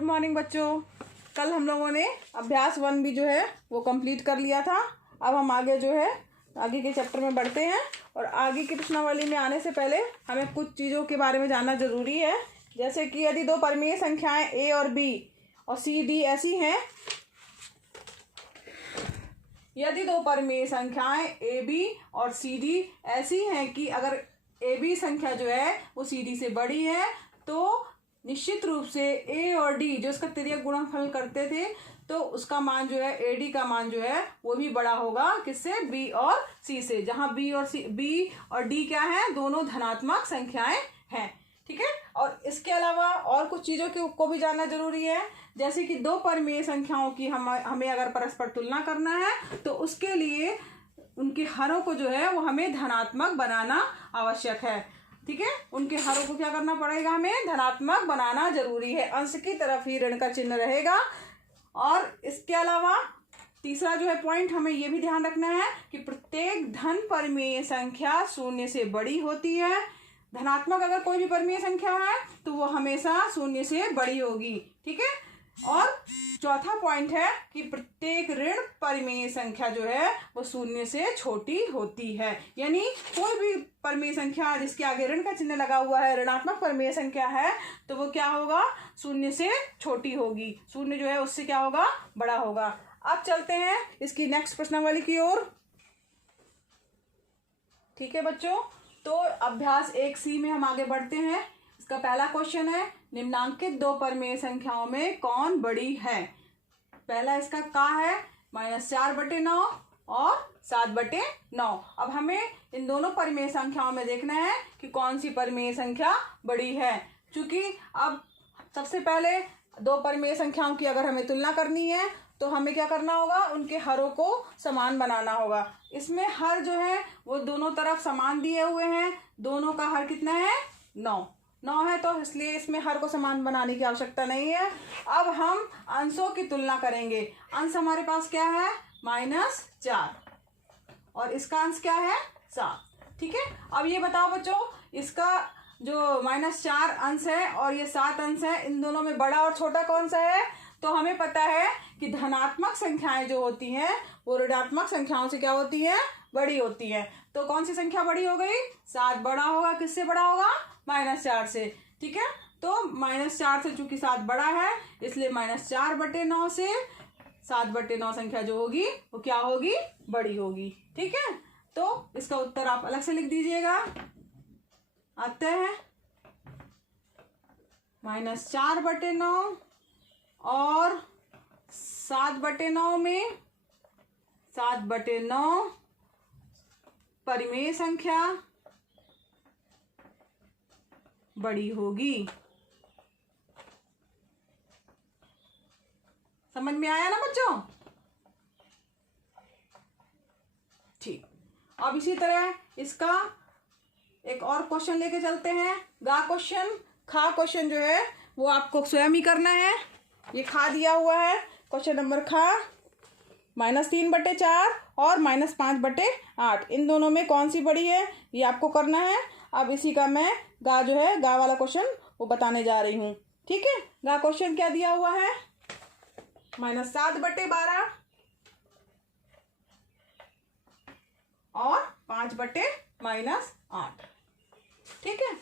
Good morning बच्चों। कल हम लोगों ने अभ्यास 1 भी जो है वो कंप्लीट कर लिया था। अब हम आगे जो है आगे के चैप्टर में बढ़ते हैं और आगे की प्रश्नावली में आने से पहले हमें कुछ चीज़ों के बारे में जानना ज़रूरी है। जैसे कि यदि दो परिमेय संख्याएं ए और बी और सी डी ऐसी हैं, यदि दो परिमेय संख्याएं ए बी और सी डी ऐसी हैं कि अगर ए बी संख्या जो है वो सी डी से बड़ी है तो निश्चित रूप से ए और डी जो इसका तिर्यक गुणनफल करते थे तो उसका मान जो है ए डी का मान जो है वो भी बड़ा होगा किससे, बी और सी से, जहां बी और डी क्या है, दोनों धनात्मक संख्याएं हैं। ठीक है। और इसके अलावा और कुछ चीज़ों को भी जानना जरूरी है। जैसे कि दो परिमेय संख्याओं की हमें अगर परस्पर तुलना करना है तो उसके लिए उनके हरों को जो है वो हमें धनात्मक बनाना आवश्यक है। ठीक है। उनके हरों को क्या करना पड़ेगा, हमें धनात्मक बनाना जरूरी है। अंश की तरफ ही ऋण का चिन्ह रहेगा। और इसके अलावा तीसरा जो है पॉइंट हमें ये भी ध्यान रखना है कि प्रत्येक धन परिमेय संख्या शून्य से बड़ी होती है। धनात्मक अगर कोई भी परिमेय संख्या है तो वो हमेशा शून्य से बड़ी होगी। ठीक है। और चौथा पॉइंट है कि प्रत्येक ऋण परिमेय संख्या जो है वो शून्य से छोटी होती है। यानी कोई भी परिमेय संख्या जिसके आगे ऋण का चिन्ह लगा हुआ है, ऋणात्मक परिमेय संख्या है, तो वो क्या होगा, शून्य से छोटी होगी। शून्य जो है उससे क्या होगा, बड़ा होगा। अब चलते हैं इसकी नेक्स्ट प्रश्नावली की ओर। ठीक है बच्चों, तो अभ्यास 1C में हम आगे बढ़ते हैं। इसका पहला क्वेश्चन है, निम्नांकित दो परिमेय संख्याओं में कौन बड़ी है। पहला इसका का है -4/9 और 7/9। अब हमें इन दोनों परिमेय संख्याओं में देखना है कि कौन सी परिमेय संख्या बड़ी है। क्योंकि अब सबसे पहले दो परिमेय संख्याओं की अगर हमें तुलना करनी है तो हमें क्या करना होगा, उनके हरों को समान बनाना होगा। इसमें हर जो है वो दोनों तरफ समान दिए हुए हैं। दोनों का हर कितना है, 9 है, तो इसलिए इसमें हर को समान बनाने की आवश्यकता नहीं है। अब हम अंशों की तुलना करेंगे। अंश हमारे पास क्या है, -4 और इसका अंश क्या है, 7। ठीक है। अब ये बताओ बच्चों, इसका जो -4 अंश है और ये 7 अंश है, इन दोनों में बड़ा और छोटा कौन सा है। तो हमें पता है कि धनात्मक संख्याएं जो होती हैं वो ऋणात्मक संख्याओं से क्या होती हैं, बड़ी होती हैं। तो कौन सी संख्या बड़ी हो गई, 7 बड़ा होगा। किससे बड़ा होगा, -4 से। ठीक है। तो -4 से चूंकि 7 बड़ा है इसलिए -4/9 से 7/9 संख्या जो होगी वो क्या होगी, बड़ी होगी। ठीक है। तो इसका उत्तर आप अलग से लिख दीजिएगा। आते हैं -4/9 और 7/9 में 7/9 परिमेय संख्या बड़ी होगी। समझ में आया ना बच्चों। ठीक। अब इसी तरह इसका एक और क्वेश्चन लेके चलते हैं। खा क्वेश्चन जो है वो आपको स्वयं ही करना है। ये खा दिया हुआ है क्वेश्चन नंबर खा, -3/4 और -5/8। इन दोनों में कौन सी बड़ी है ये आपको करना है। अब इसी का मैं गा वाला क्वेश्चन वो बताने जा रही हूँ। ठीक है। गा क्वेश्चन क्या दिया हुआ है, -7/12 और 5/-8। ठीक है।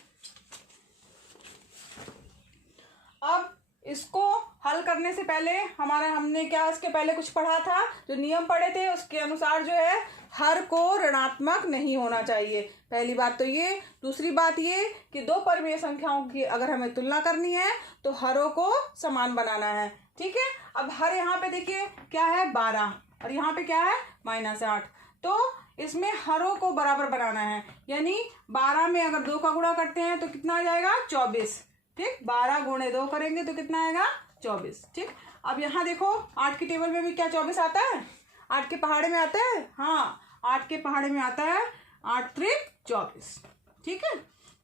अब इसको हल करने से पहले हमने क्या इसके पहले कुछ पढ़ा था, जो नियम पढ़े थे उसके अनुसार जो है हर को ऋणात्मक नहीं होना चाहिए। पहली बात तो ये। दूसरी बात ये कि दो परिमेय संख्याओं की अगर हमें तुलना करनी है तो हरों को समान बनाना है। ठीक है। अब हर यहाँ पे देखिए क्या है, 12 और यहाँ पे क्या है, -8। तो इसमें हरों को बराबर बनाना है। यानी 12 में अगर 2 का गुणा करते हैं तो कितना आ जाएगा, 24। ठीक। 12 × 2 करेंगे तो कितना आएगा, 24। ठीक। अब यहाँ देखो 8 की टेबल में भी क्या 24 आता है, 8 के पहाड़े में आता है। हाँ, 8 के पहाड़े में आता है 8 त्रिक 24। ठीक है।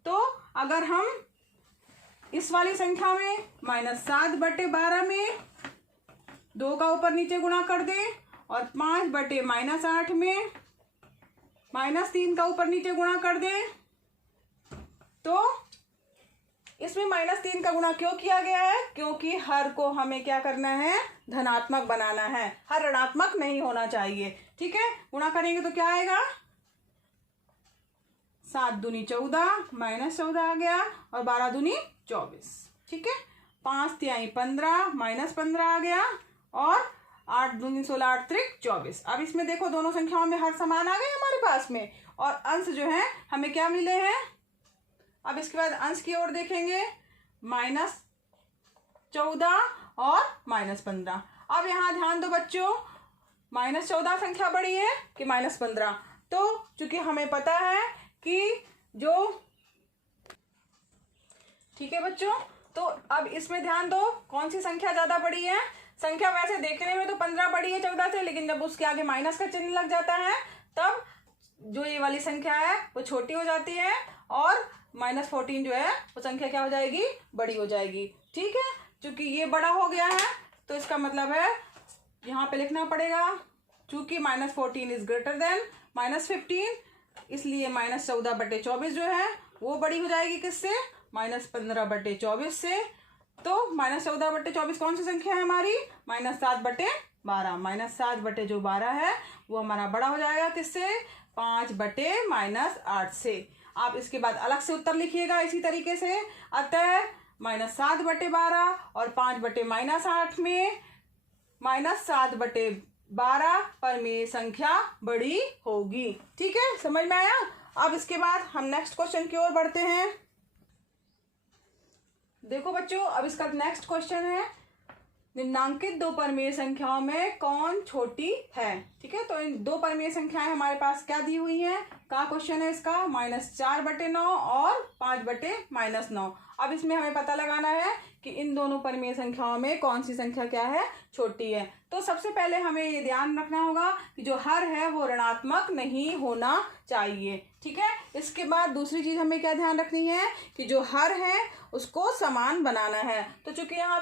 तो अगर हम इस वाली संख्या में -7/12 में 2 का ऊपर नीचे गुणा कर दें और 5/-8 में -3 का ऊपर नीचे गुणा कर दें तो इसमें -3 का गुणा क्यों किया गया है? क्योंकि हर को हमें क्या करना है? धनात्मक बनाना है, हर ऋणात्मक नहीं होना चाहिए। ठीक है, गुणा करेंगे तो क्या आएगा? 7 दूनी 14 -14 आ गया और 12 दूनी 24। ठीक है, 5 तिहाई 15 -15 आ गया और 8 दूनी 16 8 त्रिक 24। अब इसमें देखो दोनों संख्याओं में हर समान आ गए हमारे पास में और अंश जो है हमें क्या मिले हैं? अब इसके बाद अंश की ओर देखेंगे, -14 और -15। अब यहाँ ध्यान दो बच्चों, -14 संख्या बड़ी है कि -15? तो चूंकि हमें पता है कि जो, ठीक है बच्चों, तो अब इसमें ध्यान दो कौन सी संख्या ज्यादा बड़ी है। संख्या वैसे देखने में तो 15 बड़ी है 14 से, लेकिन जब उसके आगे माइनस का चिन्ह लग जाता है तब जो ये वाली संख्या है वो छोटी हो जाती है और -14 जो है वो संख्या क्या हो जाएगी? बड़ी हो जाएगी। ठीक है, चूंकि ये बड़ा हो गया है तो इसका मतलब है यहाँ पे लिखना पड़ेगा, चूंकि -14 इज ग्रेटर देन -15, इसलिए -14/24 जो है वो बड़ी हो जाएगी किससे? -15/24 से। तो -14/24 कौन सी संख्या है हमारी? -7/12। -7/12 है वो हमारा बड़ा हो जाएगा किससे? 5/-8 से। आप इसके बाद अलग से उत्तर लिखिएगा इसी तरीके से। अतः -7/12 और 5/-8 में -7/12 पर में संख्या बड़ी होगी। ठीक है, समझ में आया? अब इसके बाद हम नेक्स्ट क्वेश्चन की ओर बढ़ते हैं। देखो बच्चों, अब इसका नेक्स्ट क्वेश्चन है, निम्नांकित दो परमेय संख्याओं में कौन छोटी है? ठीक है, तो इन दो परमेय संख्याएं हमारे पास क्या दी हुई हैं? का क्वेश्चन है इसका, -4/9 और 5/-9। अब इसमें हमें पता लगाना है कि इन दोनों परमेय संख्याओं में कौन सी संख्या क्या है? छोटी है। तो सबसे पहले हमें ये ध्यान रखना होगा कि जो हर है वो ऋणात्मक नहीं होना चाहिए। ठीक है, इसके बाद दूसरी चीज हमें क्या ध्यान रखनी है कि जो हर है उसको समान बनाना है। तो चूंकि यहाँ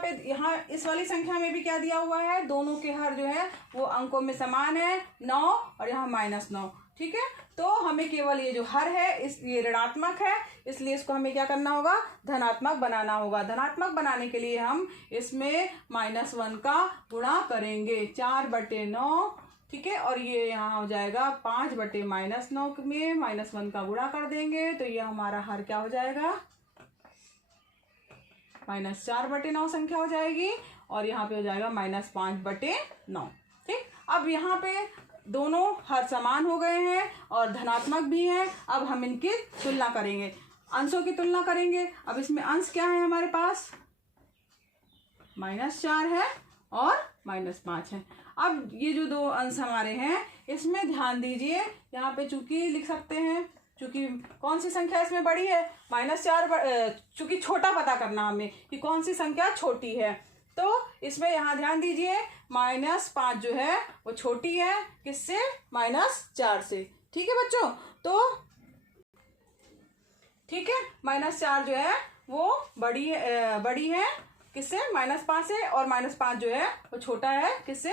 इस वाली संख्या में भी क्या दिया हुआ है? दोनों के हर जो है वो अंकों में समान है, 9 और यहाँ -9। ठीक है, तो हमें केवल ये जो हर है ये ऋणात्मक है, इसलिए इसको हमें क्या करना होगा? धनात्मक बनाना होगा। धनात्मक बनाने के लिए हम इसमें -1 का गुणा करेंगे, 4/9। ठीक है, और ये यहाँ हो जाएगा 5/-9 में -1 का गुणा कर देंगे तो ये हमारा हर क्या हो जाएगा? -4/9 संख्या हो जाएगी और यहाँ पे हो जाएगा -5/9। ठीक, अब यहाँ पे दोनों हर समान हो गए हैं और धनात्मक भी हैं। अब हम इनकी तुलना करेंगे, अंशों की तुलना करेंगे। अब इसमें अंश क्या है हमारे पास? -4 है और -5 है। अब ये जो दो अंश हमारे हैं इसमें ध्यान दीजिए, यहाँ पे चूंकि लिख सकते हैं, चूंकि कौन सी संख्या इसमें बड़ी है? -4। चूंकि छोटा पता करना हमें कि कौन सी संख्या छोटी है, तो इसमें यहाँ ध्यान दीजिए -5 जो है वो छोटी है किससे? -4 से। ठीक है बच्चों, तो ठीक है, -4 जो है वो बड़ी है किससे? -5 से, और -5 जो है वो छोटा है किससे?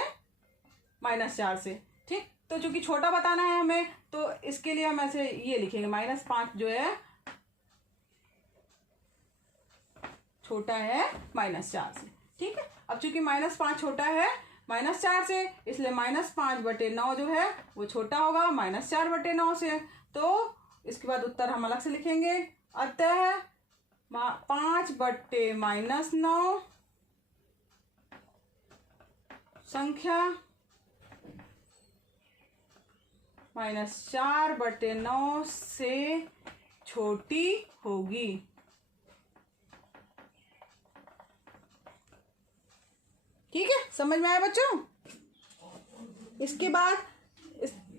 -4 से। ठीक, तो चूंकि छोटा बताना है हमें तो इसके लिए हम ऐसे ये लिखेंगे, -5 जो है छोटा है -4 से। ठीक है, अब चूंकि -5 छोटा है -4 से, इसलिए -5/9 जो है वो छोटा होगा -4/9 से। तो इसके बाद उत्तर हम अलग से लिखेंगे। अतः 5/-9 संख्या -4/9 से छोटी होगी। ठीक है, समझ में आया बच्चों? इसके बाद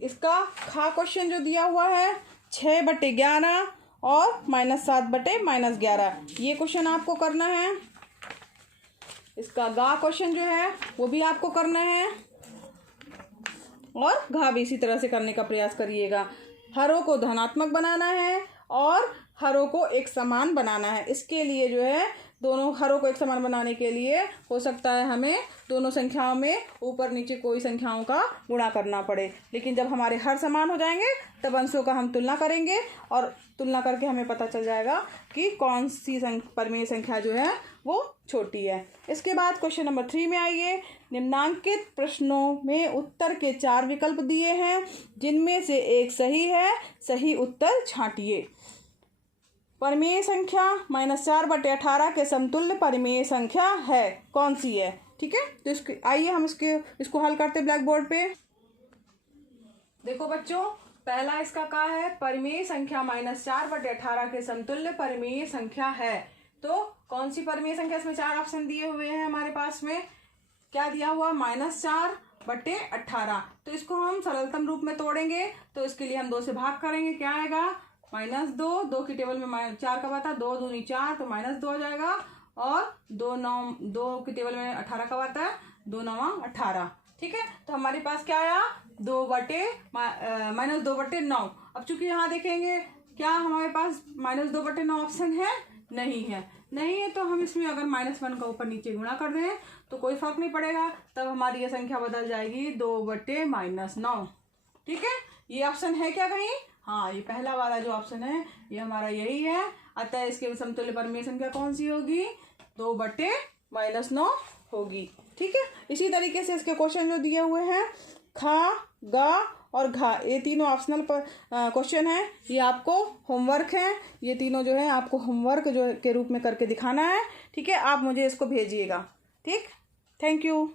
इसका खा क्वेश्चन जो दिया हुआ है 6/11 और -7/-11, ये क्वेश्चन आपको करना है। इसका गा क्वेश्चन जो है वो भी आपको करना है और घा भी इसी तरह से करने का प्रयास करिएगा। हरों को धनात्मक बनाना है और हरों को एक समान बनाना है। इसके लिए जो है दोनों हरों को एक समान बनाने के लिए हो सकता है हमें दोनों संख्याओं में ऊपर नीचे कोई संख्याओं का गुणा करना पड़े, लेकिन जब हमारे हर समान हो जाएंगे तब अंशों का हम तुलना करेंगे और तुलना करके हमें पता चल जाएगा कि कौन सी परिमेय संख्या जो है वो छोटी है। इसके बाद क्वेश्चन नंबर 3 में आइए। निम्नांकित प्रश्नों में उत्तर के 4 विकल्प दिए हैं, जिनमें से एक सही है, सही उत्तर छांटिए। परिमेय संख्या -4/18 के समतुल्य परिमेय संख्या है, कौन सी है? ठीक है, तो आइए हम इसको हल करते ब्लैक बोर्ड पे। देखो बच्चों, पहला इसका क्या है, परिमेय संख्या -4/18 के समतुल्य परिमेय संख्या है। तो कौन सी परिमेय संख्या? इसमें 4 ऑप्शन दिए हुए हैं हमारे पास में। क्या दिया हुआ? -4/18। तो इसको हम सरलतम रूप में तोड़ेंगे, तो इसके लिए हम 2 से भाग करेंगे। क्या आएगा? -2, 2 की टेबल में 4 कब आता है? 2 दूनी 4, तो -2 हो जाएगा। और 2 की टेबल में 18 कब आता है? 2 9 18। ठीक है, तो हमारे पास क्या आया? -2/9। अब चूंकि यहाँ देखेंगे, क्या हमारे पास -2/9 ऑप्शन है? नहीं है, तो हम इसमें अगर -1 का ऊपर नीचे गुणा कर दें तो कोई फर्क नहीं पड़ेगा, तब हमारी ये संख्या बदल जाएगी 2/-9। ठीक है, ये ऑप्शन है क्या कहीं? हाँ, ये पहला वाला जो ऑप्शन है ये हमारा यही है। अतः इसके समतुल्य परिमेय संख्या कौन सी होगी? 2/-9 होगी। ठीक है, इसी तरीके से इसके क्वेश्चन जो दिए हुए हैं, खा, गा और घा, ये तीनों ऑप्शनल क्वेश्चन है। ये आपको होमवर्क है, ये तीनों जो है आपको होमवर्क जो के रूप में करके दिखाना है। ठीक है, आप मुझे इसको भेजिएगा। ठीक, थैंक यू।